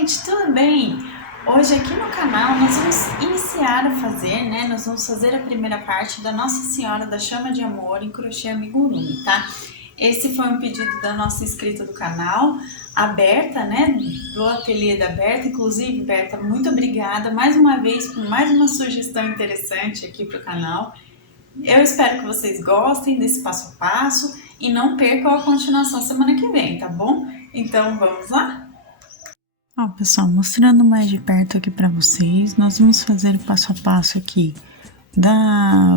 gente, tudo bem? Hoje aqui no canal nós vamos iniciar a fazer, nós vamos fazer a primeira parte da Nossa Senhora da Chama de Amor em crochê amigurumi, tá? Esse foi um pedido da nossa inscrita do canal, a Berta, do ateliê da Berta. Inclusive, Berta, muito obrigada mais uma vez por mais uma sugestão interessante aqui pro canal. Eu espero que vocês gostem desse passo a passo e não percam a continuação semana que vem, tá bom? Então, vamos lá? Ó, pessoal, mostrando mais de perto aqui pra vocês, nós vamos fazer o passo a passo aqui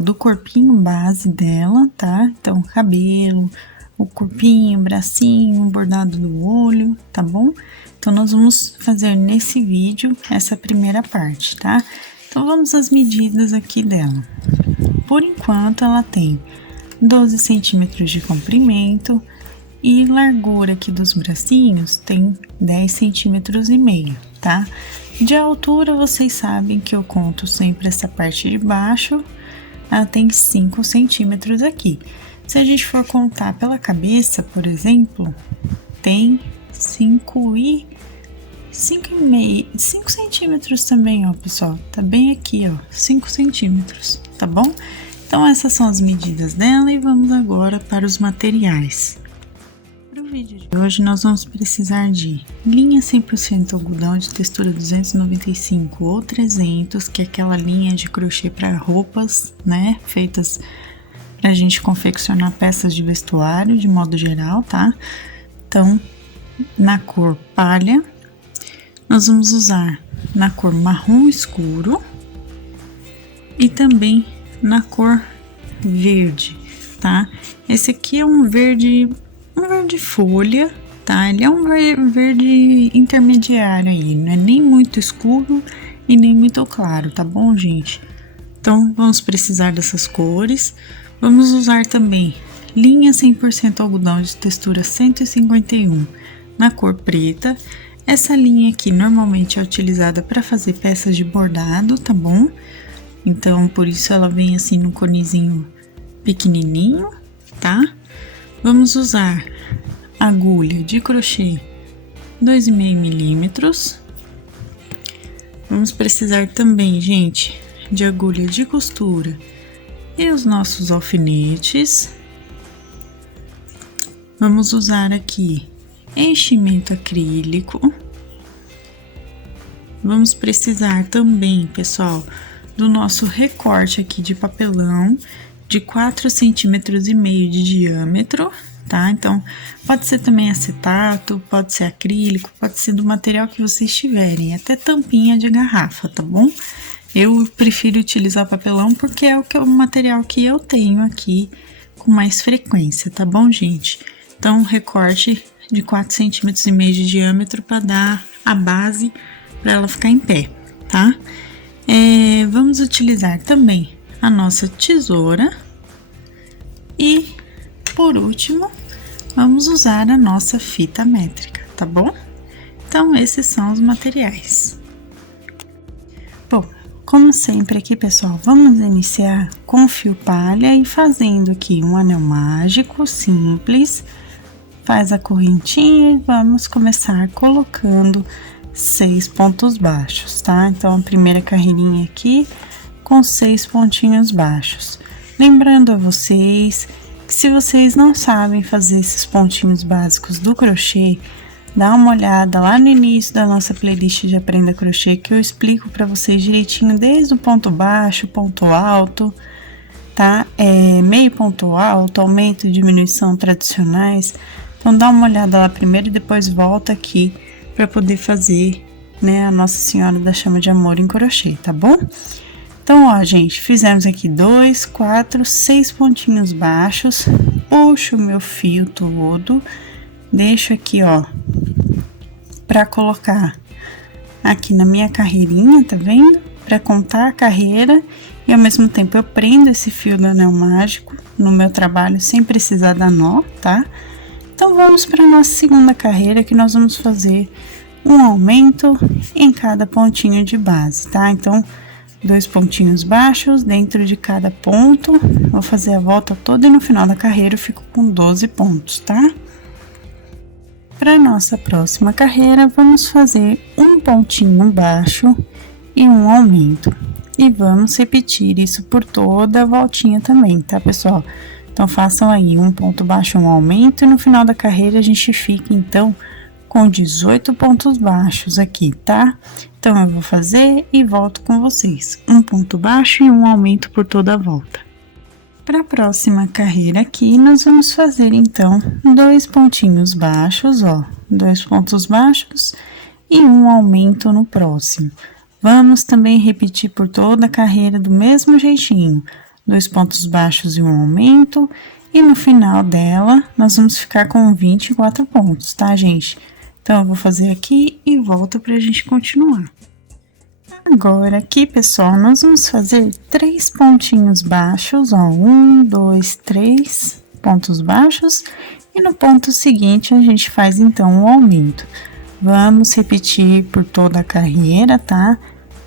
do corpinho base dela, tá? Então, cabelo, o corpinho, bracinho, bordado do olho, tá bom? Então, nós vamos fazer nesse vídeo essa primeira parte, tá? Então, vamos às medidas aqui dela. Por enquanto, ela tem 12 centímetros de comprimento e largura aqui dos bracinhos tem 10 centímetros e meio, tá? De altura, vocês sabem que eu conto sempre essa parte de baixo, ela tem 5 centímetros aqui. Se a gente for contar pela cabeça, por exemplo, tem 5 centímetros também, ó, pessoal. Tá bem aqui, ó, 5 centímetros, tá bom? Então, essas são as medidas dela e vamos agora para os materiais. Para o vídeo de hoje, nós vamos precisar de linha 100% algodão de textura 295 ou 300, que é aquela linha de crochê para roupas, feitas pra gente confeccionar peças de vestuário de modo geral, tá? Então, na cor palha, nós vamos usar na cor marrom escuro e também na cor verde, tá? Esse aqui é um verde folha, tá? Ele é um verde intermediário aí, não é nem muito escuro e nem muito claro, tá bom, gente? Então, vamos precisar dessas cores. Vamos usar também linha 100% algodão de textura 151 na cor preta. Essa linha aqui normalmente é utilizada para fazer peças de bordado, tá bom? Então, por isso ela vem assim no conezinho pequenininho, tá? Vamos usar agulha de crochê 2,5 milímetros. Vamos precisar também, gente, de agulha de costura e os nossos alfinetes. Vamos usar aqui enchimento acrílico. Vamos precisar também, pessoal, do nosso recorte aqui de papelão de 4,5 centímetros de diâmetro, tá? Então, pode ser também acetato, pode ser acrílico, pode ser do material que vocês tiverem, até tampinha de garrafa, tá bom? Eu prefiro utilizar papelão porque é o material que eu tenho aqui com mais frequência, tá bom, gente? Então, recorte de 4,5 centímetros de diâmetro para dar a base para ela ficar em pé, tá? Vamos utilizar também a nossa tesoura e, por último, vamos usar a nossa fita métrica, tá bom? Então, esses são os materiais. Bom, como sempre aqui, pessoal, vamos iniciar com fio palha e fazendo aqui um anel mágico simples. Faz a correntinha e vamos começar colocando 6 pontos baixos, tá? Então, a primeira carreirinha aqui com 6 pontinhos baixos. Lembrando a vocês que se vocês não sabem fazer esses pontinhos básicos do crochê, dá uma olhada lá no início da nossa playlist de Aprenda Crochê, que eu explico para vocês direitinho desde o ponto baixo, ponto alto, tá? Meio ponto alto, aumento e diminuição tradicionais. Então, dá uma olhada lá primeiro e depois volta aqui para poder fazer, a Nossa Senhora da Chama de Amor em crochê, tá bom? Então, ó, gente, fizemos aqui 2, 4, 6 pontinhos baixos, puxo o meu fio todo, deixo aqui, ó, para colocar aqui na minha carreirinha, tá vendo? Para contar a carreira e ao mesmo tempo eu prendo esse fio do anel mágico no meu trabalho sem precisar dar nó, tá? Então, vamos para a nossa segunda carreira, que nós vamos fazer um aumento em cada pontinho de base, tá? Então, 2 pontinhos baixos dentro de cada ponto, vou fazer a volta toda e no final da carreira eu fico com 12 pontos, tá? Para nossa próxima carreira, vamos fazer um pontinho baixo e um aumento. E vamos repetir isso por toda a voltinha também, tá, pessoal? Então, façam aí um ponto baixo, um aumento, e no final da carreira a gente fica, então, com 18 pontos baixos aqui, tá? Então, eu vou fazer e volto com vocês. Um ponto baixo e um aumento por toda a volta. Para a próxima carreira aqui, nós vamos fazer, então, 2 pontinhos baixos, ó. 2 pontos baixos e um aumento no próximo. Vamos também repetir por toda a carreira do mesmo jeitinho. 2 pontos baixos e um aumento, e no final dela, nós vamos ficar com 24 pontos, tá, gente? Então, eu vou fazer aqui e volto pra gente continuar. Agora, aqui, pessoal, nós vamos fazer 3 pontinhos baixos, ó, 1, 2, 3 pontos baixos, e no ponto seguinte, a gente faz, então, o aumento. Vamos repetir por toda a carreira, tá?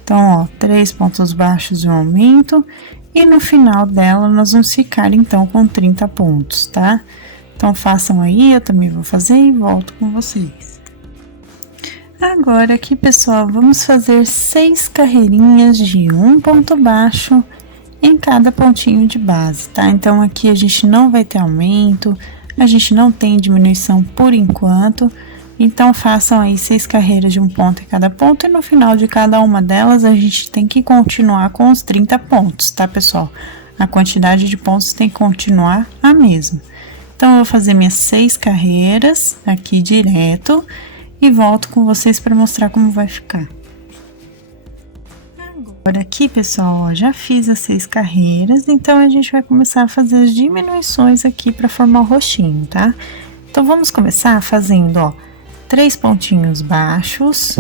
Então, ó, 3 pontos baixos e um aumento, e no final dela, nós vamos ficar, então, com 30 pontos, tá? Então, façam aí, eu também vou fazer e volto com vocês. Agora, aqui, pessoal, vamos fazer 6 carreirinhas de um ponto baixo em cada pontinho de base, tá? Então, aqui a gente não vai ter aumento, a gente não tem diminuição por enquanto. Então, façam aí 6 carreiras de um ponto em cada ponto, e no final de cada uma delas, a gente tem que continuar com os 30 pontos, tá, pessoal? A quantidade de pontos tem que continuar a mesma. Então, eu vou fazer minhas 6 carreiras aqui direto e volto com vocês para mostrar como vai ficar. Agora, aqui, pessoal, ó, já fiz as 6 carreiras, então a gente vai começar a fazer as diminuições aqui para formar o rostinho, tá? Então, vamos começar fazendo, ó, 3 pontinhos baixos,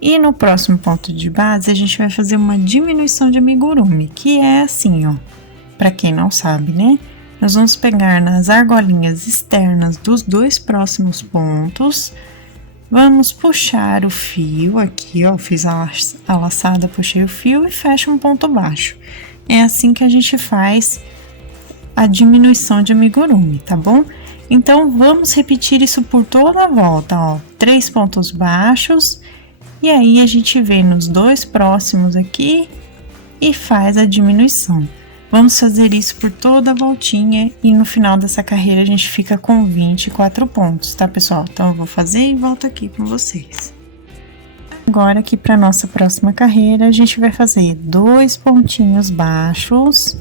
e no próximo ponto de base a gente vai fazer uma diminuição de amigurumi, que é assim, ó, para quem não sabe, né? Nós vamos pegar nas argolinhas externas dos 2 próximos pontos, vamos puxar o fio aqui, ó, fiz a laçada, puxei o fio e fecho um ponto baixo. É assim que a gente faz a diminuição de amigurumi, tá bom? Então, vamos repetir isso por toda a volta, ó, 3 pontos baixos, e aí a gente vem nos 2 próximos aqui e faz a diminuição. Vamos fazer isso por toda a voltinha, e no final dessa carreira a gente fica com 24 pontos, tá, pessoal? Então, eu vou fazer e volto aqui com vocês. Agora, aqui para nossa próxima carreira, a gente vai fazer 2 pontinhos baixos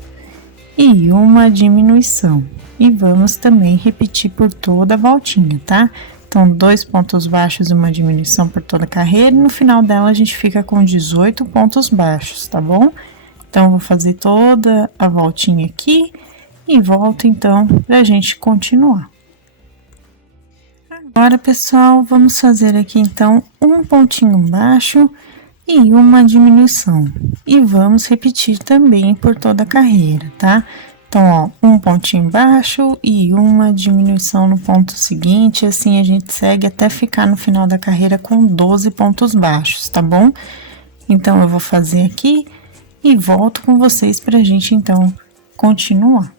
e uma diminuição. E vamos também repetir por toda a voltinha, tá? Então, 2 pontos baixos e uma diminuição por toda a carreira, e no final dela a gente fica com 18 pontos baixos, tá bom? Então, eu vou fazer toda a voltinha aqui e volto, então, pra gente continuar. Agora, pessoal, vamos fazer aqui, então, um pontinho baixo e uma diminuição. E vamos repetir também por toda a carreira, tá? Então, ó, um pontinho baixo e uma diminuição no ponto seguinte, assim a gente segue até ficar no final da carreira com 12 pontos baixos, tá bom? Então, eu vou fazer aqui e volto com vocês pra gente, então, continuar.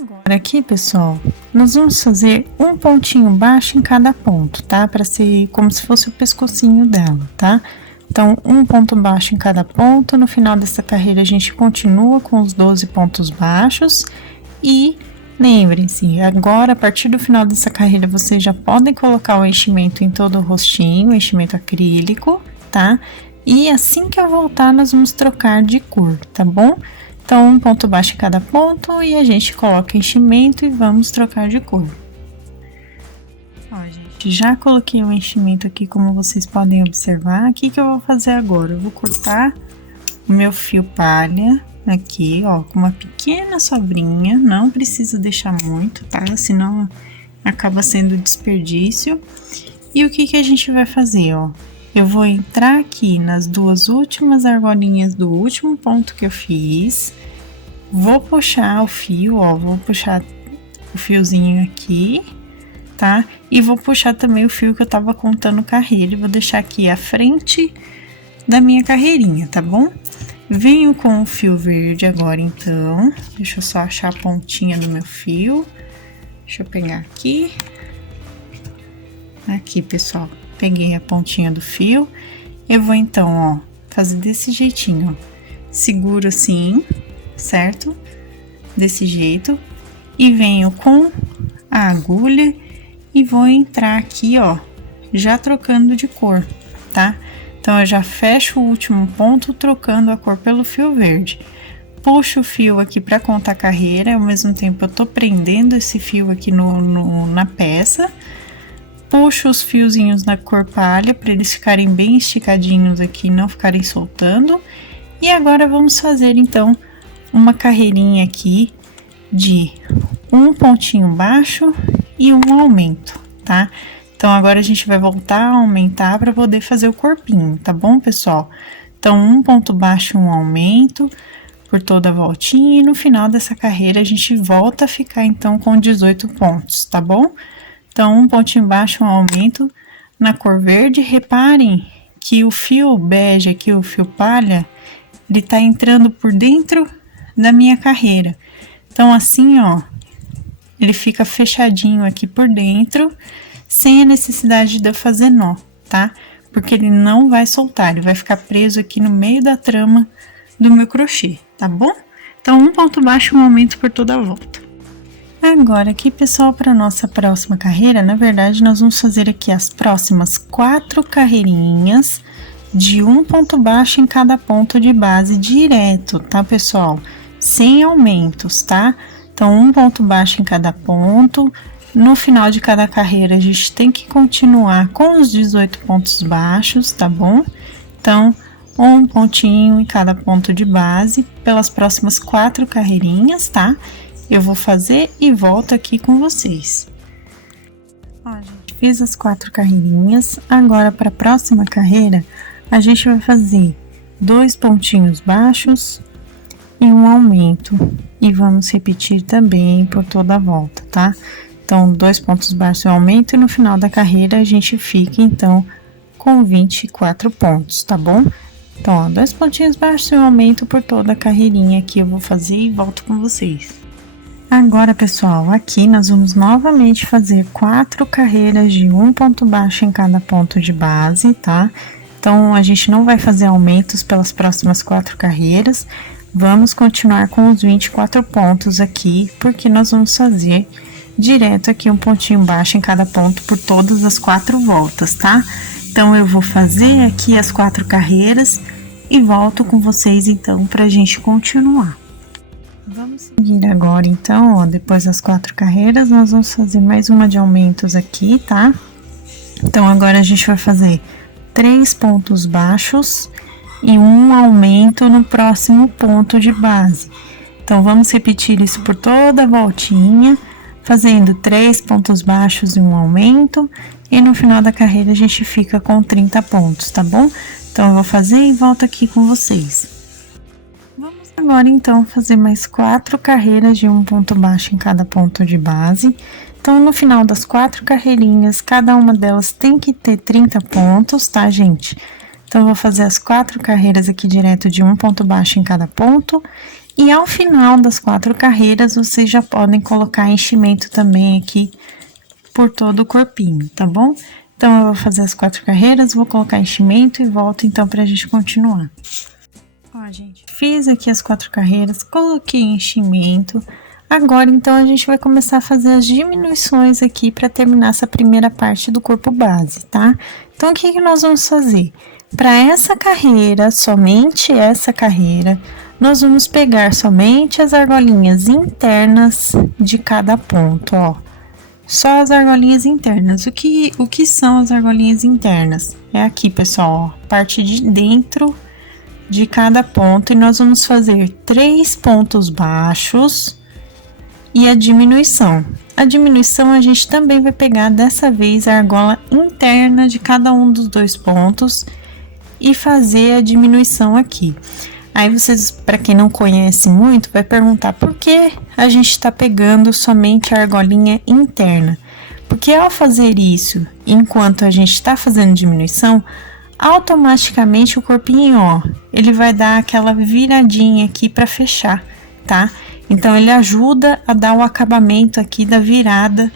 Agora, aqui, pessoal, nós vamos fazer um pontinho baixo em cada ponto, tá? Pra ser como se fosse o pescocinho dela, tá? Então, um ponto baixo em cada ponto, no final dessa carreira a gente continua com os 12 pontos baixos, e lembrem-se, agora a partir do final dessa carreira vocês já podem colocar o enchimento em todo o rostinho, o enchimento acrílico, tá? E assim que eu voltar nós vamos trocar de cor, tá bom? Então, um ponto baixo em cada ponto e a gente coloca enchimento e vamos trocar de cor. Ó, gente, já coloquei o enchimento aqui, como vocês podem observar. O que eu vou fazer agora? Eu vou cortar o meu fio palha aqui, ó, com uma pequena sobrinha. Não precisa deixar muito, tá? Senão acaba sendo desperdício. E o que a gente vai fazer, ó? Eu vou entrar aqui nas 2 últimas argolinhas do último ponto que eu fiz. Vou puxar o fio, ó, vou puxar o fiozinho aqui, tá? E vou puxar também o fio que eu tava contando carreira, e vou deixar aqui à frente da minha carreirinha, tá bom? Venho com o fio verde agora, então. Deixa eu só achar a pontinha do meu fio. Deixa eu pegar aqui. Aqui, pessoal. peguei a pontinha do fio, eu vou então, ó, fazer desse jeitinho, ó. Seguro assim, certo? Desse jeito. E venho com a agulha e vou entrar aqui, ó, já trocando de cor, tá? Então, eu já fecho o último ponto trocando a cor pelo fio verde. Puxo o fio aqui para contar carreira, ao mesmo tempo eu tô prendendo esse fio aqui na peça. Puxo os fiozinhos na cor palha para eles ficarem bem esticadinhos aqui, não ficarem soltando. E agora vamos fazer então uma carreirinha aqui de um pontinho baixo e um aumento, tá? Então, agora a gente vai voltar a aumentar para poder fazer o corpinho, tá bom, pessoal? Então, um ponto baixo, um aumento por toda a voltinha, e no final dessa carreira a gente volta a ficar, então, com 18 pontos, tá bom? Então, um pontinho baixo, um aumento na cor verde. Reparem que o fio bege aqui, o fio palha, ele tá entrando por dentro da minha carreira. Então, assim, ó, ele fica fechadinho aqui por dentro, sem a necessidade de eu fazer nó, tá? Porque ele não vai soltar, ele vai ficar preso aqui no meio da trama do meu crochê, tá bom? Então, um ponto baixo, um aumento por toda a volta. Agora, aqui, pessoal, para nossa próxima carreira, na verdade, nós vamos fazer aqui as próximas 4 carreirinhas de um ponto baixo em cada ponto de base direto, tá, pessoal? Sem aumentos, tá? Então, um ponto baixo em cada ponto. No final de cada carreira, a gente tem que continuar com os 18 pontos baixos, tá bom? Então, um pontinho em cada ponto de base pelas próximas 4 carreirinhas, tá? Eu vou fazer e volto aqui com vocês. Ó, gente, fiz as 4 carreirinhas. Agora, para a próxima carreira, a gente vai fazer 2 pontinhos baixos e um aumento. E vamos repetir também por toda a volta, tá? Então, 2 pontos baixos e um aumento, e no final da carreira a gente fica, então, com 24 pontos, tá bom? Então, ó, 2 pontinhos baixos e um aumento por toda a carreirinha aqui eu vou fazer e volto com vocês. Agora, pessoal, aqui nós vamos novamente fazer 4 carreiras de um ponto baixo em cada ponto de base, tá? Então, a gente não vai fazer aumentos pelas próximas 4 carreiras. Vamos continuar com os 24 pontos aqui, porque nós vamos fazer direto aqui um pontinho baixo em cada ponto por todas as 4 voltas, tá? Então, eu vou fazer aqui as 4 carreiras e volto com vocês, então, pra gente continuar. Vamos seguir agora, então, ó, depois das 4 carreiras, nós vamos fazer mais uma de aumentos aqui, tá? Então, agora a gente vai fazer 3 pontos baixos e um aumento no próximo ponto de base. Então, vamos repetir isso por toda a voltinha, fazendo 3 pontos baixos e um aumento, e no final da carreira a gente fica com 30 pontos, tá bom? Então, eu vou fazer e volto aqui com vocês. Vamos agora, então, fazer mais 4 carreiras de um ponto baixo em cada ponto de base. Então, no final das 4 carreirinhas, cada uma delas tem que ter 30 pontos, tá, gente? Então, eu vou fazer as 4 carreiras aqui direto de um ponto baixo em cada ponto. E ao final das 4 carreiras, vocês já podem colocar enchimento também aqui por todo o corpinho, tá bom? Então, eu vou fazer as 4 carreiras, vou colocar enchimento e volto, então, pra gente continuar. Ó, gente, fiz aqui as 4 carreiras, coloquei enchimento. Agora, então, a gente vai começar a fazer as diminuições aqui para terminar essa primeira parte do corpo base, tá? Então, o que que nós vamos fazer? Para essa carreira, somente essa carreira, nós vamos pegar somente as argolinhas internas de cada ponto, ó. Só as argolinhas internas. O que são as argolinhas internas? É aqui, pessoal, ó, parte de dentro de cada ponto, e nós vamos fazer 3 pontos baixos e a diminuição. A diminuição a gente também vai pegar dessa vez a argola interna de cada um dos 2 pontos e fazer a diminuição aqui. Aí vocês, para quem não conhece muito, vai perguntar por que a gente está pegando somente a argolinha interna. Porque ao fazer isso, enquanto a gente está fazendo diminuição, automaticamente o corpinho, ó, ele vai dar aquela viradinha aqui para fechar, tá? Então, ele ajuda a dar o acabamento aqui da virada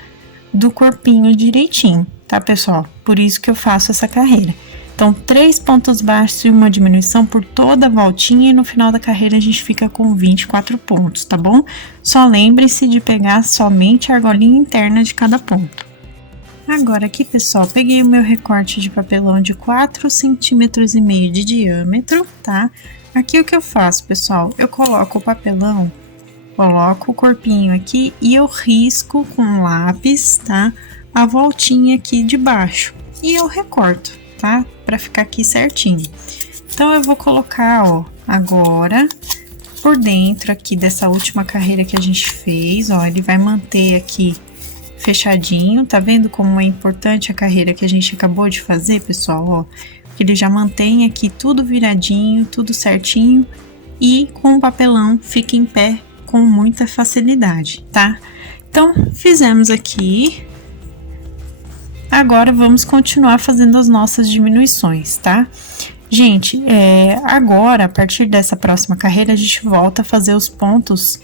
do corpinho direitinho, tá, pessoal? Por isso que eu faço essa carreira. Então, 3 pontos baixos e uma diminuição por toda a voltinha, e no final da carreira a gente fica com 24 pontos, tá bom? Só lembre-se de pegar somente a argolinha interna de cada ponto. Agora aqui, pessoal, peguei o meu recorte de papelão de 4,5 centímetros de diâmetro, tá? Aqui o que eu faço, pessoal? Eu coloco o papelão, coloco o corpinho aqui e eu risco com lápis, tá? A voltinha aqui de baixo e eu recorto, tá? Pra ficar aqui certinho. Então, eu vou colocar, ó, agora por dentro aqui dessa última carreira que a gente fez, ó, ele vai manter aqui fechadinho, tá vendo como é importante a carreira que a gente acabou de fazer, pessoal, ó? Porque ele já mantém aqui tudo viradinho, tudo certinho e com o papelão fica em pé com muita facilidade, tá? Então, fizemos aqui. Agora, vamos continuar fazendo as nossas diminuições, tá? Gente, agora, a partir dessa próxima carreira, a gente volta a fazer os pontos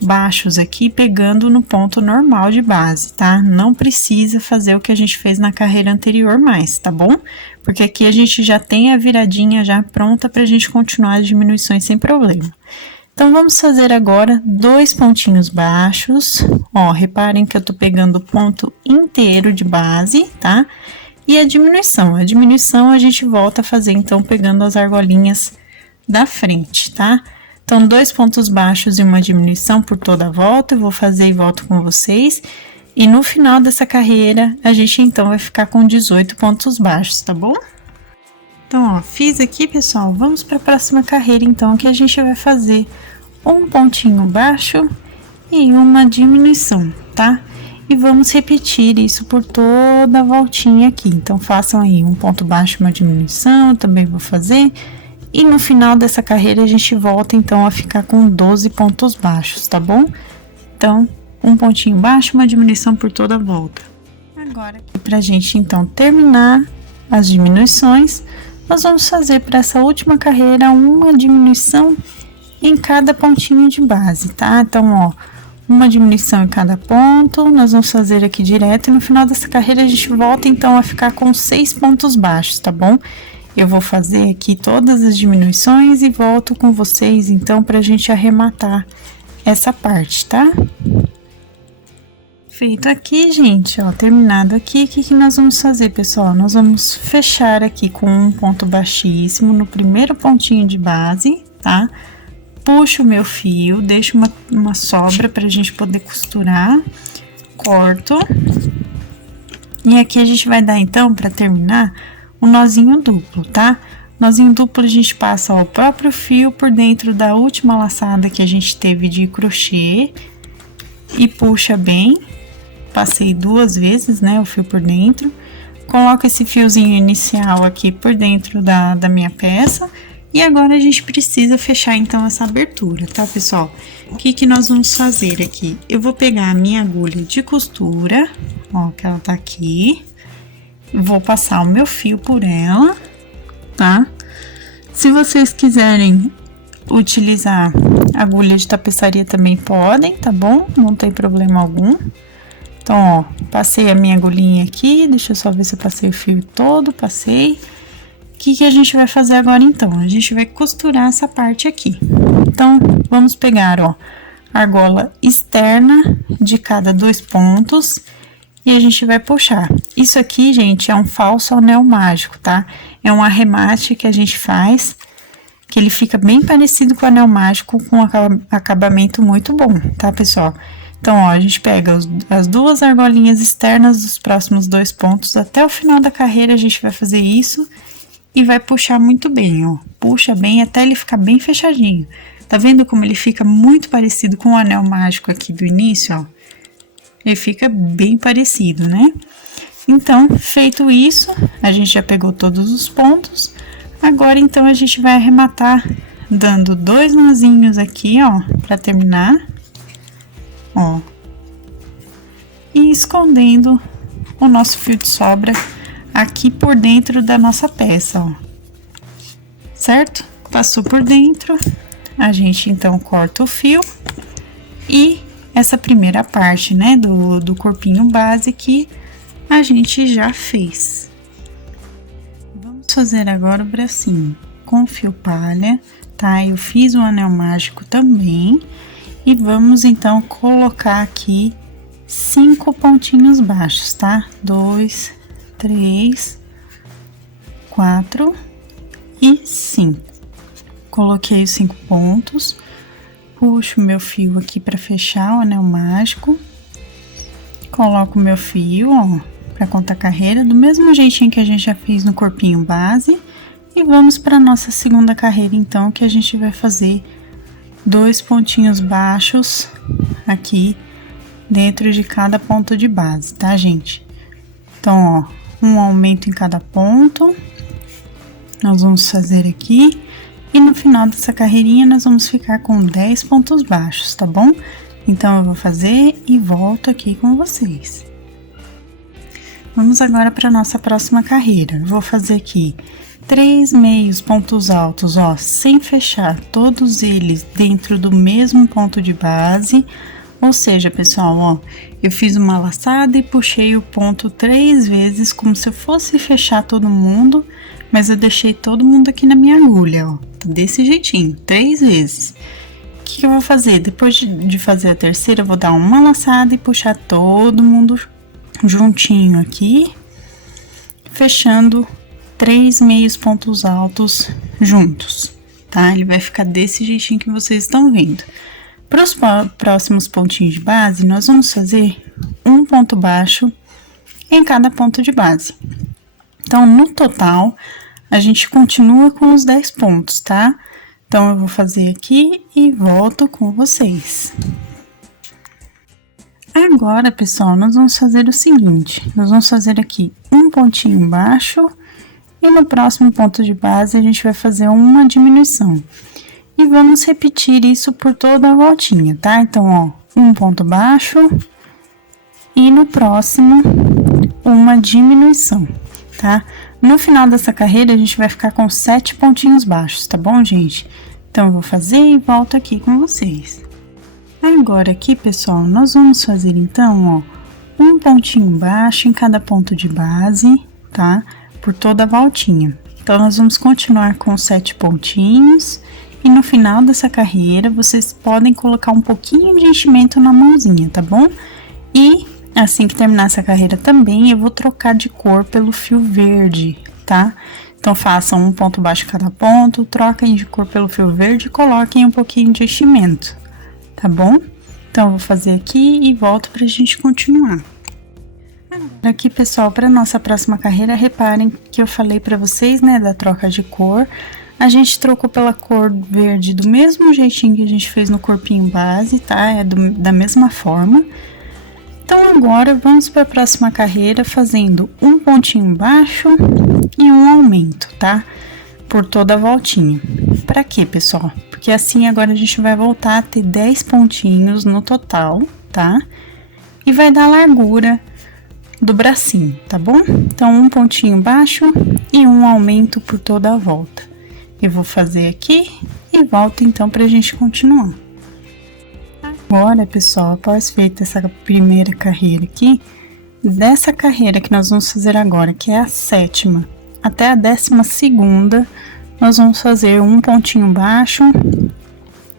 baixos aqui, pegando no ponto normal de base, tá? Não precisa fazer o que a gente fez na carreira anterior mais, tá bom? Porque aqui a gente já tem a viradinha já pronta pra gente continuar as diminuições sem problema. Então, vamos fazer agora 2 pontinhos baixos, ó, reparem que eu tô pegando o ponto inteiro de base, tá? E a diminuição a gente volta a fazer, então, pegando as argolinhas da frente, tá? Então, 2 pontos baixos e uma diminuição por toda a volta, eu vou fazer e volto com vocês. E no final dessa carreira, a gente, então, vai ficar com 18 pontos baixos, tá bom? Então, ó, fiz aqui, pessoal, vamos para a próxima carreira, então, que a gente vai fazer um pontinho baixo e uma diminuição, tá? E vamos repetir isso por toda a voltinha aqui. Então, façam aí um ponto baixo e uma diminuição, eu também vou fazer. E no final dessa carreira, a gente volta, então, a ficar com 12 pontos baixos, tá bom? Então, um pontinho baixo, uma diminuição por toda a volta. Agora, pra gente, então, terminar as diminuições, nós vamos fazer para essa última carreira uma diminuição em cada pontinho de base, tá? Então, ó, uma diminuição em cada ponto, nós vamos fazer aqui direto e no final dessa carreira a gente volta, então, a ficar com 6 pontos baixos, tá bom? Eu vou fazer aqui todas as diminuições e volto com vocês, então, pra gente arrematar essa parte, tá? Feito aqui, gente, ó, terminado aqui, o que nós vamos fazer, pessoal? Nós vamos fechar aqui com um ponto baixíssimo no primeiro pontinho de base, tá? Puxo o meu fio, deixo uma sobra pra gente poder costurar, corto. E aqui a gente vai dar, então, pra terminar, um nozinho duplo, tá? Nozinho duplo a gente passa, ó, o próprio fio por dentro da última laçada que a gente teve de crochê e puxa bem. Passei 2 vezes, né, o fio por dentro. Coloco esse fiozinho inicial aqui por dentro da minha peça. E agora a gente precisa fechar, então, essa abertura, tá, pessoal? O que nós vamos fazer aqui? Eu vou pegar a minha agulha de costura, ó, que ela tá aqui. Vou passar o meu fio por ela, tá? Se vocês quiserem utilizar agulha de tapeçaria também podem, tá bom? Não tem problema algum. Então, ó, passei a minha agulhinha aqui, deixa eu só ver se eu passei o fio todo, passei. O que a gente vai fazer agora, então? A gente vai costurar essa parte aqui. Então, vamos pegar, ó, a argola externa de cada 2 pontos e a gente vai puxar. Isso aqui, gente, é um falso anel mágico, tá? É um arremate que a gente faz, que ele fica bem parecido com o anel mágico, com acabamento muito bom, tá, pessoal? Então, ó, a gente pega as 2 argolinhas externas dos próximos 2 pontos, até o final da carreira a gente vai fazer isso e vai puxar muito bem, ó. Puxa bem até ele ficar bem fechadinho. Tá vendo como ele fica muito parecido com o anel mágico aqui do início, ó? Ele fica bem parecido, né? Então, feito isso, a gente já pegou todos os pontos. Agora, então, a gente vai arrematar dando 2 nozinhos aqui, ó, pra terminar. Ó, e escondendo o nosso fio de sobra aqui por dentro da nossa peça, ó. Certo? Passou por dentro, a gente então corta o fio e essa primeira parte, né, do corpinho base aqui, a gente já fez. Vamos fazer agora o bracinho com fio palha, tá? Eu fiz o anel mágico também. E vamos, então, colocar aqui 5 pontinhos baixos, tá? 2, 3, 4 e 5. Coloquei os 5 pontos, puxo meu fio aqui para fechar o anel mágico, coloco meu fio, ó, para contar carreira, do mesmo jeitinho que a gente já fez no corpinho base, e vamos para nossa segunda carreira, então, que a gente vai fazer 2 pontinhos baixos aqui dentro de cada ponto de base, tá, gente? Então, ó, um aumento em cada ponto, nós vamos fazer aqui, e no final dessa carreirinha nós vamos ficar com 10 pontos baixos, tá bom? Então, eu vou fazer e volto aqui com vocês. Vamos agora para nossa próxima carreira. Eu vou fazer aqui 3 meios pontos altos, ó, sem fechar todos eles dentro do mesmo ponto de base. Ou seja, pessoal, ó, eu fiz uma laçada e puxei o ponto 3 vezes, como se eu fosse fechar todo mundo, mas eu deixei todo mundo aqui na minha agulha, ó, desse jeitinho, 3 vezes. O que eu vou fazer? Depois de fazer a terceira, eu vou dar uma laçada e puxar todo mundo juntinho aqui, fechando 3 meios pontos altos juntos, tá? Ele vai ficar desse jeitinho que vocês estão vendo. Para os próximos pontinhos de base, nós vamos fazer um ponto baixo em cada ponto de base. Então, no total, a gente continua com os 10 pontos, tá? Então, eu vou fazer aqui e volto com vocês. Agora, pessoal, nós vamos fazer o seguinte, nós vamos fazer aqui um pontinho baixo e no próximo ponto de base a gente vai fazer uma diminuição. E vamos repetir isso por toda a voltinha, tá? Então, ó, um ponto baixo e no próximo uma diminuição, tá? No final dessa carreira a gente vai ficar com 7 pontinhos baixos, tá bom, gente? Então, eu vou fazer e volto aqui com vocês. Agora aqui, pessoal, nós vamos fazer então, ó, um pontinho baixo em cada ponto de base, tá? Por toda a voltinha. Então, nós vamos continuar com 7 pontinhos. E no final dessa carreira, vocês podem colocar um pouquinho de enchimento na mãozinha, tá bom? E assim que terminar essa carreira também, eu vou trocar de cor pelo fio verde, tá? Então, façam um ponto baixo em cada ponto, troquem de cor pelo fio verde e coloquem um pouquinho de enchimento, tá bom? Então, eu vou fazer aqui e volto pra gente continuar. Aqui, pessoal, para nossa próxima carreira, reparem que eu falei pra vocês, né, da troca de cor. A gente trocou pela cor verde do mesmo jeitinho que a gente fez no corpinho base, tá? É da mesma forma. Então, agora, vamos para a próxima carreira fazendo um pontinho baixo e um aumento, tá? Por toda a voltinha. Pra quê, pessoal? Porque assim, agora a gente vai voltar a ter 10 pontinhos no total, tá? E vai dar a largura do bracinho, tá bom? Então, um pontinho baixo e um aumento por toda a volta. Eu vou fazer aqui e volto então pra gente continuar. Agora, pessoal, após feita essa primeira carreira aqui, dessa carreira que nós vamos fazer agora, que é a 7ª, até a 12ª, nós vamos fazer um pontinho baixo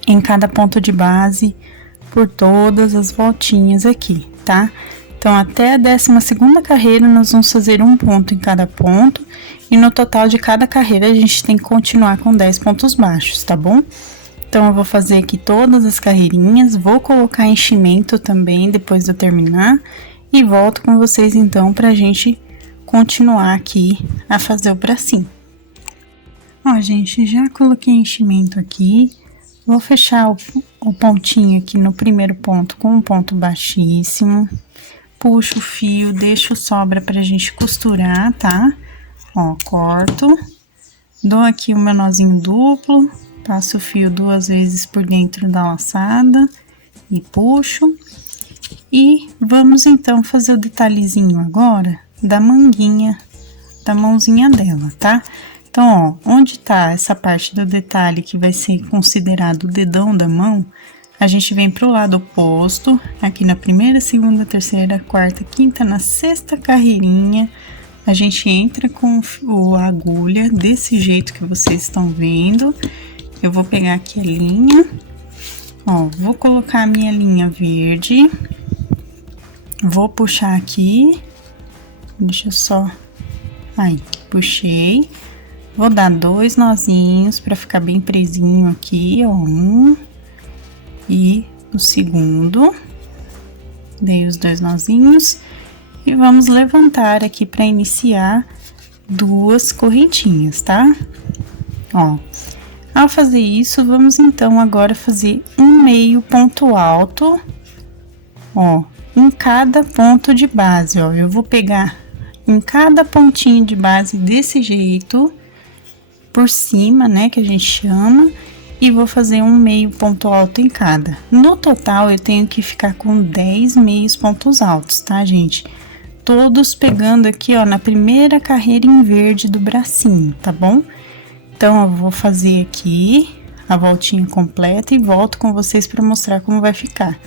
em cada ponto de base por todas as voltinhas aqui, tá? Então, até a 12ª carreira, nós vamos fazer um ponto em cada ponto. E no total de cada carreira, a gente tem que continuar com 10 pontos baixos, tá bom? Então, eu vou fazer aqui todas as carreirinhas. Vou colocar enchimento também, depois de eu terminar. E volto com vocês, então, pra gente continuar aqui a fazer o bracinho. Ó, gente, já coloquei enchimento aqui. Vou fechar o pontinho aqui no primeiro ponto com um ponto baixíssimo. Puxo o fio, deixo sobra pra gente costurar, tá? Ó, corto, dou aqui o meu nozinho duplo, passo o fio 2 vezes por dentro da laçada e puxo. E vamos então fazer o detalhezinho agora da manguinha, da mãozinha dela, tá? Então, ó, onde tá essa parte do detalhe que vai ser considerado o dedão da mão, a gente vem pro lado oposto, aqui na primeira, segunda, terceira, quarta, quinta, na sexta carreirinha, a gente entra com a agulha desse jeito que vocês estão vendo. Eu vou pegar aqui a linha, ó, vou colocar a minha linha verde, vou puxar aqui, deixa eu só, aí, puxei, vou dar 2 nozinhos pra ficar bem presinho aqui, ó, um e o segundo, dei os 2 nozinhos e vamos levantar aqui pra iniciar 2 correntinhas, tá? Ó, ao fazer isso, vamos então agora fazer um meio ponto alto, ó, em cada ponto de base, ó, eu vou pegar em cada pontinho de base desse jeito, por cima, né, que a gente chama, e vou fazer um meio ponto alto em cada. No total, eu tenho que ficar com 10 meios pontos altos, tá, gente? Todos pegando aqui, ó, na primeira carreira em verde do bracinho, tá bom? Então, eu vou fazer aqui a voltinha completa e volto com vocês para mostrar como vai ficar.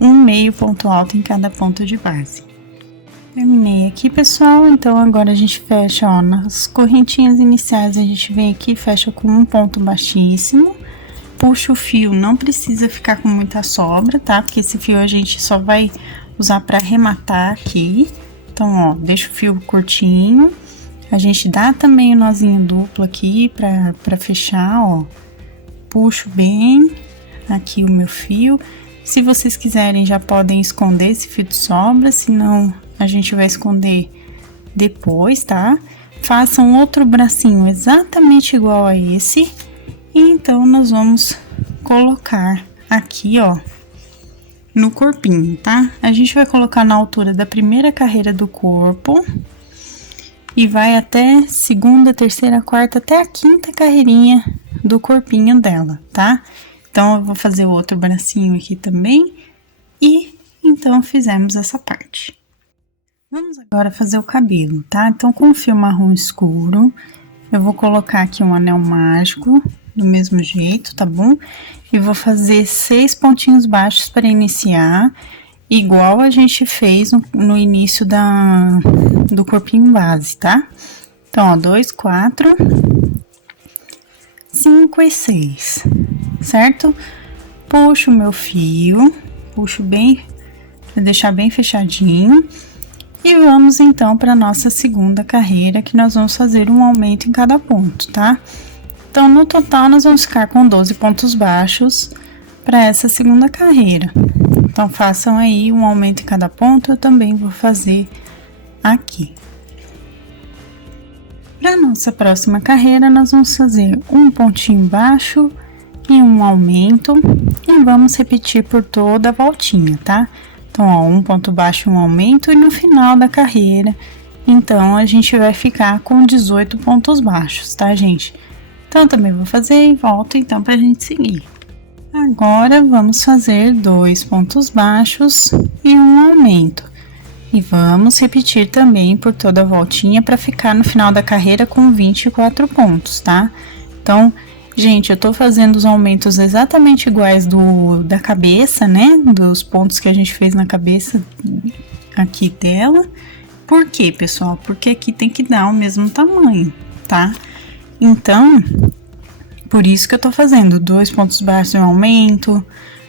Um meio ponto alto em cada ponto de base. Terminei aqui, pessoal, então agora a gente fecha, ó, nas correntinhas iniciais a gente vem aqui e fecha com um ponto baixíssimo, puxa o fio, não precisa ficar com muita sobra, tá? Porque esse fio a gente só vai usar para arrematar aqui, então, ó, deixa o fio curtinho, a gente dá também o nozinho duplo aqui pra fechar, ó, puxo bem aqui o meu fio, se vocês quiserem já podem esconder esse fio de sobra, senão a gente vai esconder depois, tá? Façam outro bracinho exatamente igual a esse. E então, nós vamos colocar aqui, ó, no corpinho, tá? A gente vai colocar na altura da primeira carreira do corpo. E vai até segunda, terceira, quarta, até a quinta carreirinha do corpinho dela, tá? Então, eu vou fazer o outro bracinho aqui também. E, então, fizemos essa parte. Vamos agora fazer o cabelo, tá? Então, com o fio marrom escuro, eu vou colocar aqui um anel mágico, do mesmo jeito, tá bom? E vou fazer 6 pontinhos baixos para iniciar, igual a gente fez no início do corpinho base, tá? Então, ó, 2, 4, 5 e 6, certo? Puxo o meu fio, puxo bem, pra deixar bem fechadinho. E vamos então para nossa segunda carreira, que nós vamos fazer um aumento em cada ponto, tá? Então, no total, nós vamos ficar com 12 pontos baixos para essa segunda carreira. Então, façam aí um aumento em cada ponto, eu também vou fazer aqui. Para nossa próxima carreira, nós vamos fazer um pontinho baixo e um aumento, e vamos repetir por toda a voltinha, tá? Então, ó, um ponto baixo, um aumento, e no final da carreira, então, a gente vai ficar com 18 pontos baixos, tá, gente? Então, também vou fazer e volto, então, pra gente seguir. Agora, vamos fazer 2 pontos baixos e um aumento. E vamos repetir também por toda a voltinha para ficar no final da carreira com 24 pontos, tá? Então, gente, eu tô fazendo os aumentos exatamente iguais da cabeça, né? Dos pontos que a gente fez na cabeça aqui dela. Por quê, pessoal? Porque aqui tem que dar o mesmo tamanho, tá? Então, por isso que eu tô fazendo 2 pontos baixos e um aumento,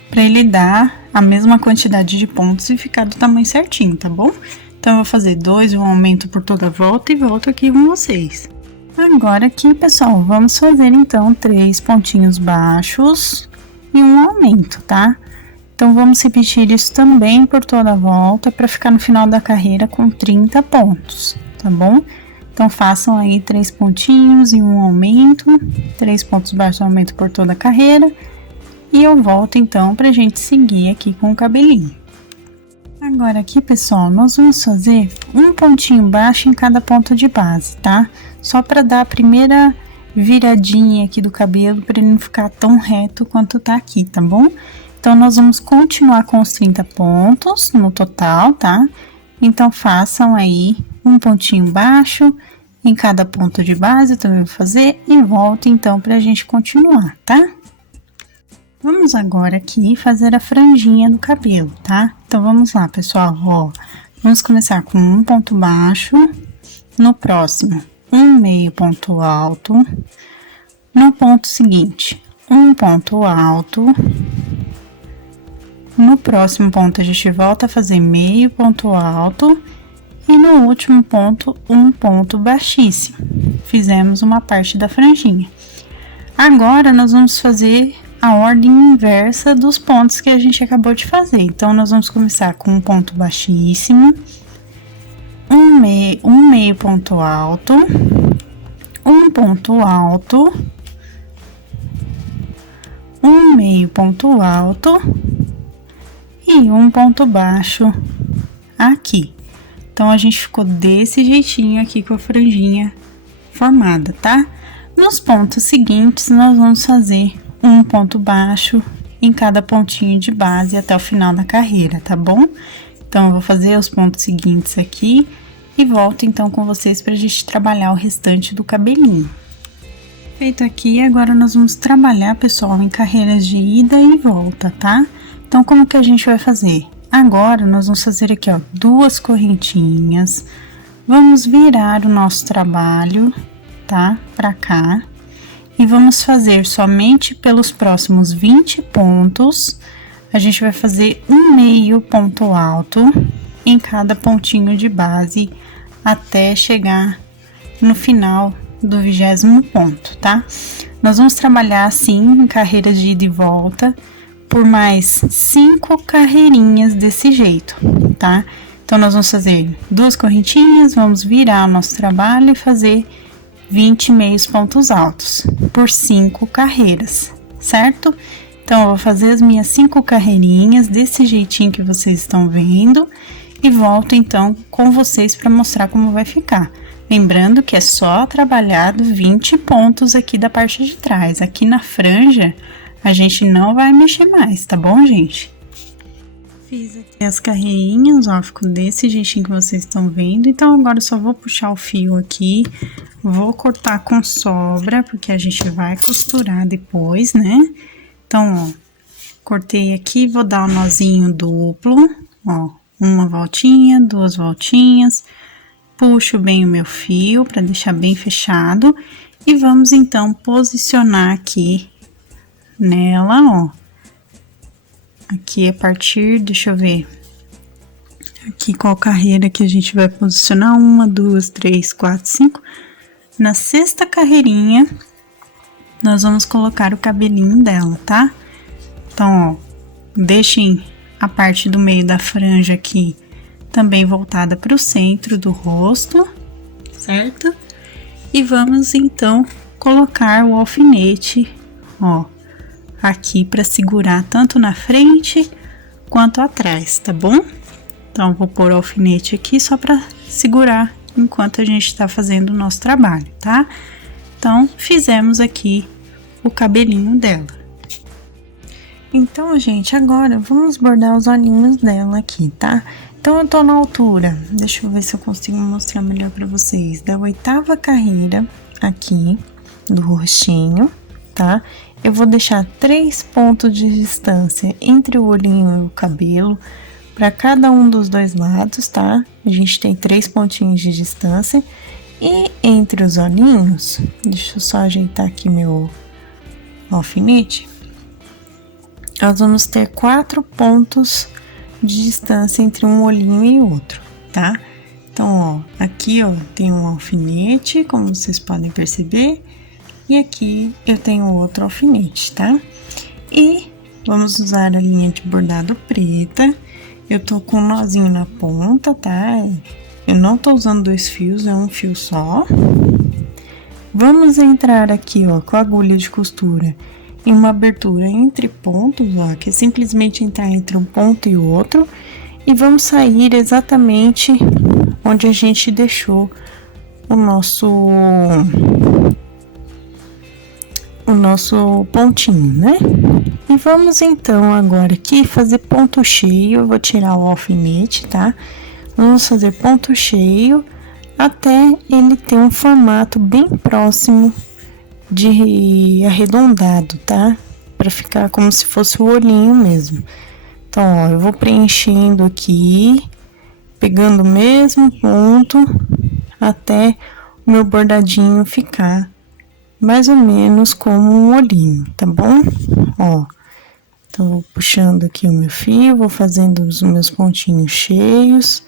para ele dar a mesma quantidade de pontos e ficar do tamanho certinho, tá bom? Então, eu vou fazer 2 e um aumento por toda a volta e volto aqui com vocês. Agora aqui, pessoal, vamos fazer então 3 pontinhos baixos e um aumento, tá? Então, vamos repetir isso também por toda a volta para ficar no final da carreira com 30 pontos, tá bom? Então, façam aí 3 pontinhos e um aumento, 3 pontos baixos e um aumento por toda a carreira. E eu volto então pra gente seguir aqui com o cabelinho. Agora aqui, pessoal, nós vamos fazer um pontinho baixo em cada ponto de base, tá? Só pra dar a primeira viradinha aqui do cabelo, pra ele não ficar tão reto quanto tá aqui, tá bom? Então, nós vamos continuar com os 30 pontos no total, tá? Então, façam aí um pontinho baixo em cada ponto de base, eu também vou fazer, e volto então pra gente continuar, tá? Vamos agora aqui fazer a franjinha do cabelo, tá? Então, vamos lá, pessoal, ó. Vamos começar com um ponto baixo, no próximo, um meio ponto alto, no ponto seguinte, um ponto alto, no próximo ponto a gente volta a fazer meio ponto alto e no último ponto, um ponto baixíssimo. Fizemos uma parte da franjinha. Agora, nós vamos fazer a ordem inversa dos pontos que a gente acabou de fazer. Então, nós vamos começar com um ponto baixíssimo, um meio ponto alto, um ponto alto, um meio ponto alto e um ponto baixo aqui. Então, a gente ficou desse jeitinho aqui com a franjinha formada, tá? Nos pontos seguintes, nós vamos fazer um ponto baixo em cada pontinho de base até o final da carreira, tá bom? Então, eu vou fazer os pontos seguintes aqui e volto então com vocês pra gente trabalhar o restante do cabelinho. Feito aqui, agora nós vamos trabalhar, pessoal, em carreiras de ida e volta, tá? Então, como que a gente vai fazer? Agora, nós vamos fazer aqui, ó, 2 correntinhas, vamos virar o nosso trabalho, tá? Pra cá. E vamos fazer somente pelos próximos 20 pontos, a gente vai fazer um meio ponto alto em cada pontinho de base até chegar no final do 20º ponto, tá? Nós vamos trabalhar assim em carreiras de ida e volta por mais 5 carreirinhas desse jeito, tá? Então, nós vamos fazer 2 correntinhas, vamos virar o nosso trabalho e fazer 20 meios pontos altos por 5 carreiras, certo? Então, eu vou fazer as minhas 5 carreirinhas desse jeitinho que vocês estão vendo e volto então com vocês para mostrar como vai ficar. Lembrando que é só trabalhado 20 pontos aqui da parte de trás. Aqui na franja, a gente não vai mexer mais, tá bom, gente? Fiz aqui as carreirinhas, ó, ficou desse jeitinho que vocês estão vendo. Então, agora eu só vou puxar o fio aqui, vou cortar com sobra, porque a gente vai costurar depois, né? Então, ó, cortei aqui, vou dar um nozinho duplo, ó, uma voltinha, 2 voltinhas, puxo bem o meu fio para deixar bem fechado e vamos então posicionar aqui nela, ó. Aqui a partir, deixa eu ver, aqui qual carreira que a gente vai posicionar, 1, 2, 3, 4, 5. Na 6ª carreirinha, nós vamos colocar o cabelinho dela, tá? Então, ó, deixem a parte do meio da franja aqui também voltada para o centro do rosto, certo? E vamos então colocar o alfinete, ó, aqui para segurar tanto na frente quanto atrás, tá bom? Então, vou pôr o alfinete aqui só para segurar enquanto a gente tá fazendo o nosso trabalho, tá? Então, fizemos aqui o cabelinho dela. Então, gente, agora vamos bordar os olhinhos dela aqui, tá? Então, eu tô na altura, deixa eu ver se eu consigo mostrar melhor pra vocês, da 8ª carreira aqui do rostinho, tá? Eu vou deixar 3 pontos de distância entre o olhinho e o cabelo, para cada um dos 2 lados, tá? A gente tem 3 pontinhos de distância. E entre os olhinhos, deixa eu só ajeitar aqui meu alfinete. Nós vamos ter 4 pontos de distância entre um olhinho e outro, tá? Então, ó, aqui, ó, tem um alfinete, como vocês podem perceber. E aqui eu tenho outro alfinete, tá? E vamos usar a linha de bordado preta. Eu tô com um nozinho na ponta, tá? Eu não tô usando 2 fios, é um fio só. Vamos entrar aqui, ó, com a agulha de costura em uma abertura entre pontos, ó, que é simplesmente entrar entre um ponto e outro. E vamos sair exatamente onde a gente deixou o nosso pontinho, né? E vamos então agora aqui fazer ponto cheio. Eu vou tirar o alfinete, tá? Vamos fazer ponto cheio até ele ter um formato bem próximo de arredondado, tá? pra ficar como se fosse o olhinho mesmo. Então, ó, eu vou preenchendo aqui, pegando o mesmo ponto, até o meu bordadinho ficar mais ou menos como um olhinho, tá bom? Ó, então, vou puxando aqui o meu fio, vou fazendo os meus pontinhos cheios,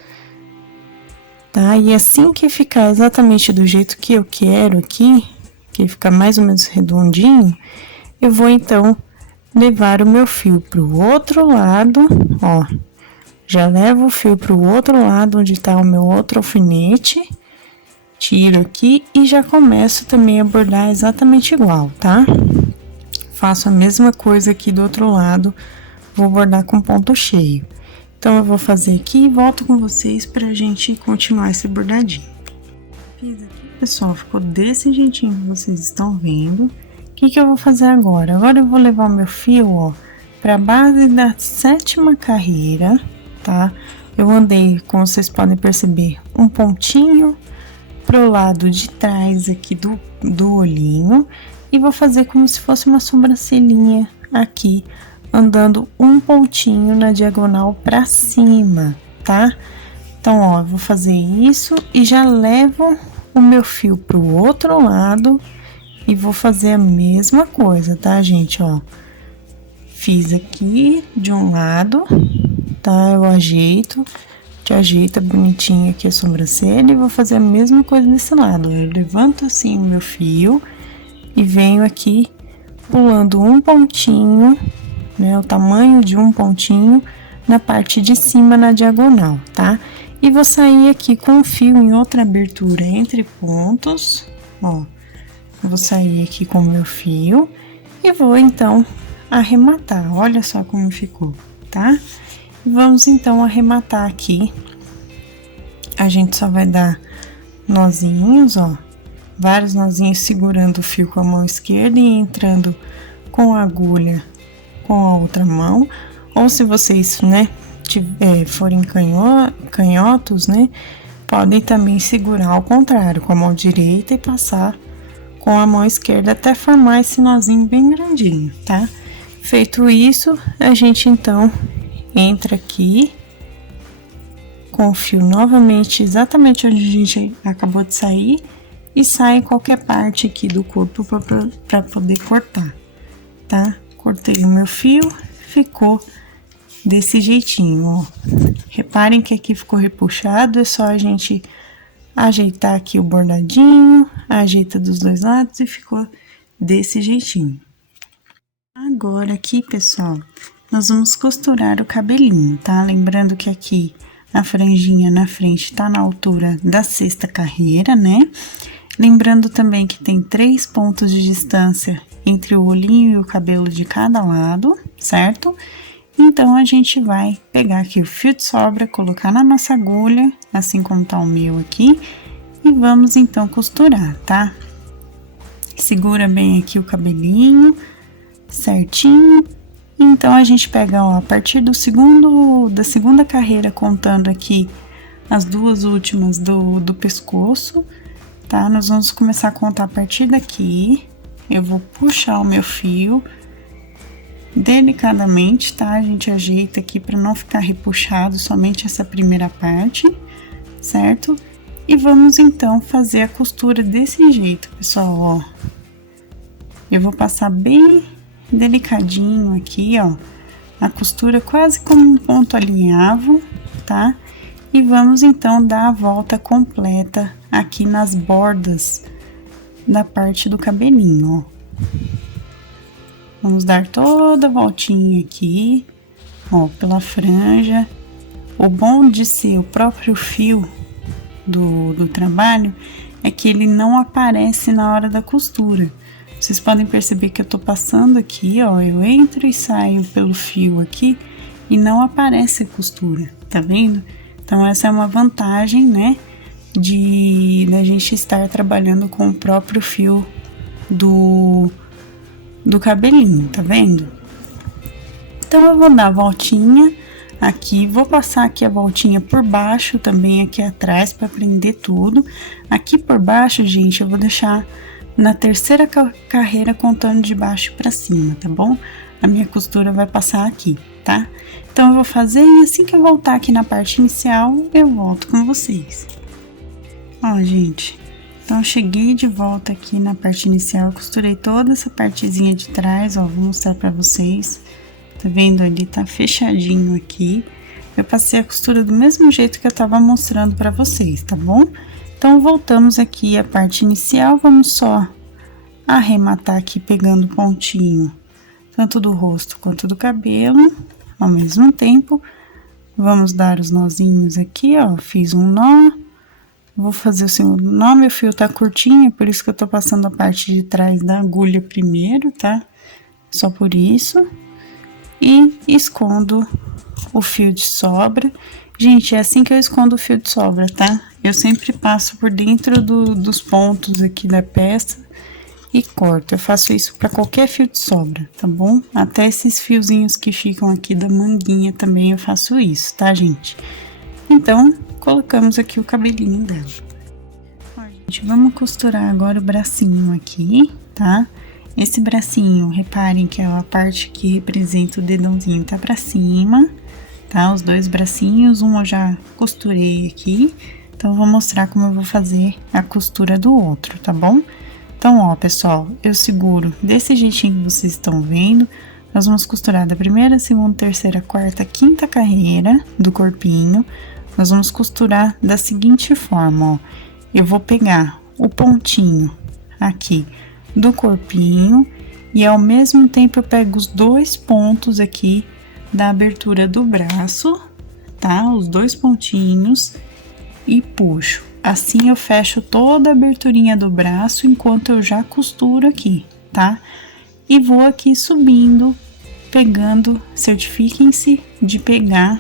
tá? E assim que ficar exatamente do jeito que eu quero aqui, que ficar mais ou menos redondinho, eu vou então levar o meu fio pro outro lado, ó. Já levo o fio pro outro lado, onde tá o meu outro alfinete, tiro aqui e já começo também a bordar exatamente igual, tá? Faço a mesma coisa aqui do outro lado, vou bordar com ponto cheio. Então, eu vou fazer aqui e volto com vocês pra gente continuar esse bordadinho. Fiz aqui, pessoal, ficou desse jeitinho que vocês estão vendo. O que que eu vou fazer agora? Agora eu vou levar o meu fio, ó, pra base da 7ª carreira, tá? Eu andei, como vocês podem perceber, um pontinho pro lado de trás aqui do olhinho e vou fazer como se fosse uma sobrancelhinha aqui, andando um pontinho na diagonal pra cima, tá? Então, ó, eu vou fazer isso e já levo o meu fio pro outro lado e vou fazer a mesma coisa, tá, gente? Ó, fiz aqui de um lado, tá? Eu te ajeita bonitinho aqui a sobrancelha e vou fazer a mesma coisa desse lado. Eu levanto assim o meu fio e venho aqui pulando um pontinho, né? O tamanho de um pontinho na parte de cima na diagonal, tá? E vou sair aqui com o fio em outra abertura entre pontos, ó. Eu vou sair aqui com o meu fio e vou então arrematar. Olha só como ficou, tá? Vamos então arrematar aqui. A gente só vai dar nozinhos, ó. Vários nozinhos segurando o fio com a mão esquerda e entrando com a agulha com a outra mão. Ou se vocês, né, forem canhotos, né, podem também segurar ao contrário, com a mão direita e passar com a mão esquerda até formar esse nozinho bem grandinho, tá? Feito isso, a gente então entra aqui com o fio novamente exatamente onde a gente acabou de sair e sai qualquer parte aqui do corpo para poder cortar, tá? Cortei o meu fio, ficou desse jeitinho, ó. Reparem que aqui ficou repuxado, é só a gente ajeitar aqui o bordadinho, ajeita dos dois lados e ficou desse jeitinho. Agora aqui, pessoal, nós vamos costurar o cabelinho, tá? Lembrando que aqui a franjinha na frente tá na altura da 6ª carreira, né? Lembrando também que tem 3 pontos de distância entre o olhinho e o cabelo de cada lado, certo? Então, a gente vai pegar aqui o fio de sobra, colocar na nossa agulha, assim como tá o meu aqui, e vamos então costurar, tá? Segura bem aqui o cabelinho, certinho. Então, a gente pega, ó, a partir da 2ª carreira, contando aqui as 2 últimas do pescoço, tá? Nós vamos começar a contar a partir daqui. Eu vou puxar o meu fio delicadamente, tá? A gente ajeita aqui para não ficar repuxado somente essa primeira parte, certo? E vamos então fazer a costura desse jeito, pessoal, ó. Eu vou passar bem delicadinho aqui, ó, a costura quase como um ponto alinhavo, tá? E vamos então dar a volta completa aqui nas bordas da parte do cabelinho, ó. Vamos dar toda a voltinha aqui, ó, pela franja. O bom de ser o próprio fio do trabalho é que ele não aparece na hora da costura. Vocês podem perceber que eu tô passando aqui, ó, eu entro e saio pelo fio aqui e não aparece a costura, tá vendo? Então, essa é uma vantagem, né, da gente estar trabalhando com o próprio fio do cabelinho, tá vendo? Então, eu vou dar a voltinha aqui, vou passar aqui a voltinha por baixo também aqui atrás para prender tudo. Aqui por baixo, gente, eu vou deixar na 3ª carreira contando de baixo para cima, tá bom? a minha costura vai passar aqui, tá? Então, eu vou fazer e assim que eu voltar aqui na parte inicial, eu volto com vocês. Ó, gente, então eu cheguei de volta aqui na parte inicial, eu costurei toda essa partezinha de trás, ó, vou mostrar pra vocês. Tá vendo ali? Tá fechadinho aqui. Eu passei a costura do mesmo jeito que eu tava mostrando pra vocês, tá bom? Então, voltamos aqui à parte inicial, vamos só arrematar aqui pegando o pontinho, tanto do rosto quanto do cabelo, ao mesmo tempo. Vamos dar os nozinhos aqui, ó, fiz um nó, vou fazer o segundo nó, meu fio tá curtinho, por isso que eu tô passando a parte de trás da agulha primeiro, tá? Só por isso. E escondo o fio de sobra. Gente, é assim que eu escondo o fio de sobra, tá? Eu sempre passo por dentro dos pontos aqui da peça e corto. Eu faço isso para qualquer fio de sobra, tá bom? Até esses fiozinhos que ficam aqui da manguinha também eu faço isso, tá, gente? Então, colocamos aqui o cabelinho dela. Ó, gente, vamos costurar agora o bracinho aqui, tá? Esse bracinho, reparem que é a parte que representa o dedãozinho tá pra cima, tá? Os dois bracinhos, um eu já costurei aqui, então eu vou mostrar como eu vou fazer a costura do outro, tá bom? Então, ó, pessoal, eu seguro desse jeitinho que vocês estão vendo, nós vamos costurar da primeira, segunda, terceira, quarta, quinta carreira do corpinho, nós vamos costurar da seguinte forma, ó, eu vou pegar o pontinho aqui do corpinho e ao mesmo tempo eu pego os dois pontos aqui da abertura do braço, tá? Os dois pontinhos e puxo. Assim eu fecho toda a aberturinha do braço enquanto eu já costuro aqui, tá? E vou aqui subindo, pegando, certifiquem-se de pegar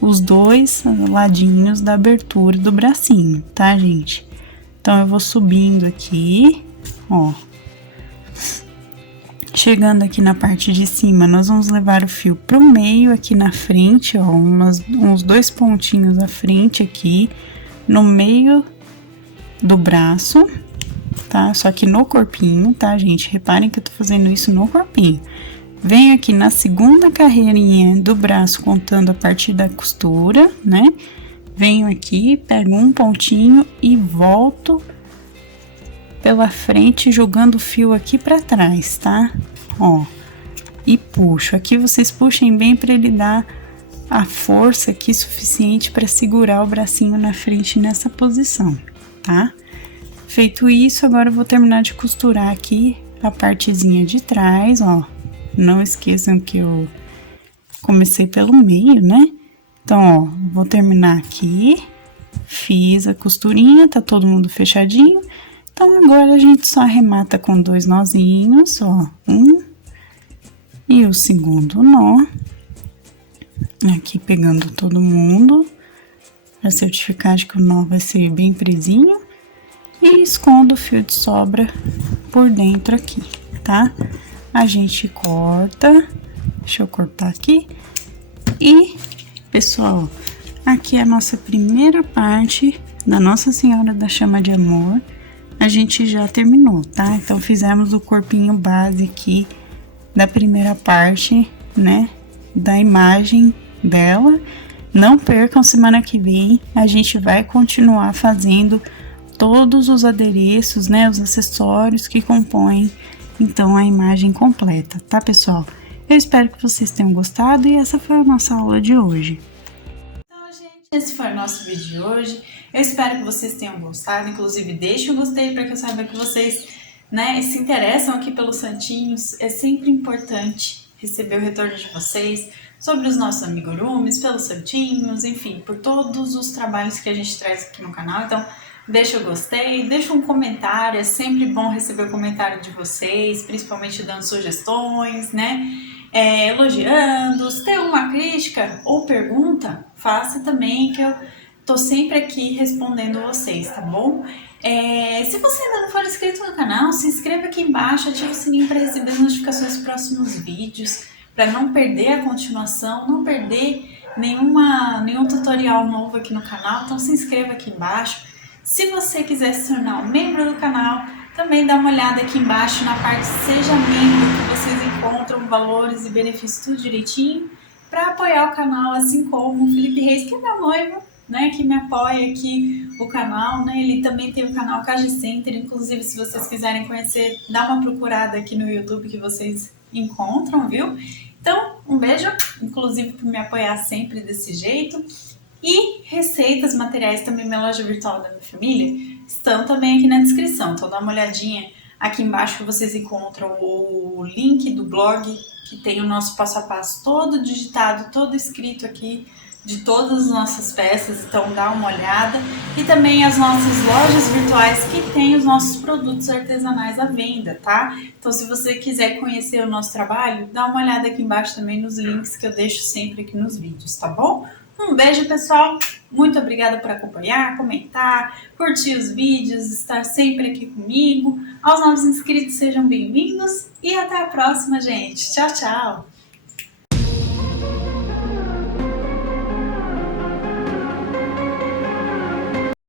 os dois ladinhos da abertura do bracinho, tá, gente? Então eu vou subindo aqui, ó. Chegando aqui na parte de cima, nós vamos levar o fio pro meio aqui na frente, ó, uns dois pontinhos à frente aqui, no meio do braço, tá? Só que no corpinho, tá, gente? Reparem que eu tô fazendo isso no corpinho. Venho aqui na segunda carreirinha do braço, contando a partir da costura, né? Venho aqui, pego um pontinho e volto pela frente, jogando o fio aqui pra trás, tá? Ó, e puxo. Aqui vocês puxem bem pra ele dar a força aqui suficiente pra segurar o bracinho na frente nessa posição, tá? Feito isso, agora eu vou terminar de costurar aqui a partezinha de trás, ó. Não esqueçam que eu comecei pelo meio, né? Então, ó, vou terminar aqui, fiz a costurinha, tá todo mundo fechadinho. Então, agora a gente só arremata com dois nozinhos, ó, um e o segundo nó, aqui pegando todo mundo, para certificar de que o nó vai ser bem presinho, e escondo o fio de sobra por dentro aqui, tá? A gente corta, deixa eu cortar aqui, e, pessoal, aqui é a nossa primeira parte da Nossa Senhora da Chama de Amor. A gente já terminou, tá? Então, fizemos o corpinho base aqui da primeira parte, né? Da imagem dela. Não percam, semana que vem a gente vai continuar fazendo todos os adereços, né? Os acessórios que compõem, então, a imagem completa, tá, pessoal? Eu espero que vocês tenham gostado e essa foi a nossa aula de hoje. Esse foi o nosso vídeo de hoje. Eu espero que vocês tenham gostado. Inclusive, deixe o gostei para que eu saiba que vocês, né, se interessam aqui pelos santinhos. É sempre importante receber o retorno de vocês sobre os nossos amigurumis, pelos santinhos, enfim, por todos os trabalhos que a gente traz aqui no canal. Então, deixa o gostei, deixa um comentário. É sempre bom receber o comentário de vocês, principalmente dando sugestões, né? Elogiando. Se tem alguma crítica ou pergunta, faça também, que eu tô sempre aqui respondendo vocês, tá bom? Se você ainda não for inscrito no canal, se inscreva aqui embaixo, ative o sininho para receber as notificações dos próximos vídeos, para não perder a continuação, não perder nenhum tutorial novo aqui no canal. Então se inscreva aqui embaixo. Se você quiser se tornar um membro do canal, também dá uma olhada aqui embaixo na parte Seja Membro, que você vocês encontram valores e benefícios tudo direitinho para apoiar o canal, assim como o Felipe Reis, que é meu noivo, né, que me apoia aqui o canal, né, ele também tem o canal KG Center, inclusive se vocês quiserem conhecer, dá uma procurada aqui no YouTube que vocês encontram, viu? Então, um beijo, inclusive por me apoiar sempre desse jeito. E receitas, materiais também, minha loja virtual da minha família, estão também aqui na descrição, então dá uma olhadinha aqui embaixo que vocês encontram o link do blog, que tem o nosso passo a passo todo digitado, todo escrito aqui, de todas as nossas peças, então dá uma olhada. E também as nossas lojas virtuais que tem os nossos produtos artesanais à venda, tá? Então se você quiser conhecer o nosso trabalho, dá uma olhada aqui embaixo também nos links que eu deixo sempre aqui nos vídeos, tá bom? Um beijo, pessoal! Muito obrigada por acompanhar, comentar, curtir os vídeos, estar sempre aqui comigo. Aos novos inscritos, sejam bem-vindos e até a próxima, gente. Tchau, tchau!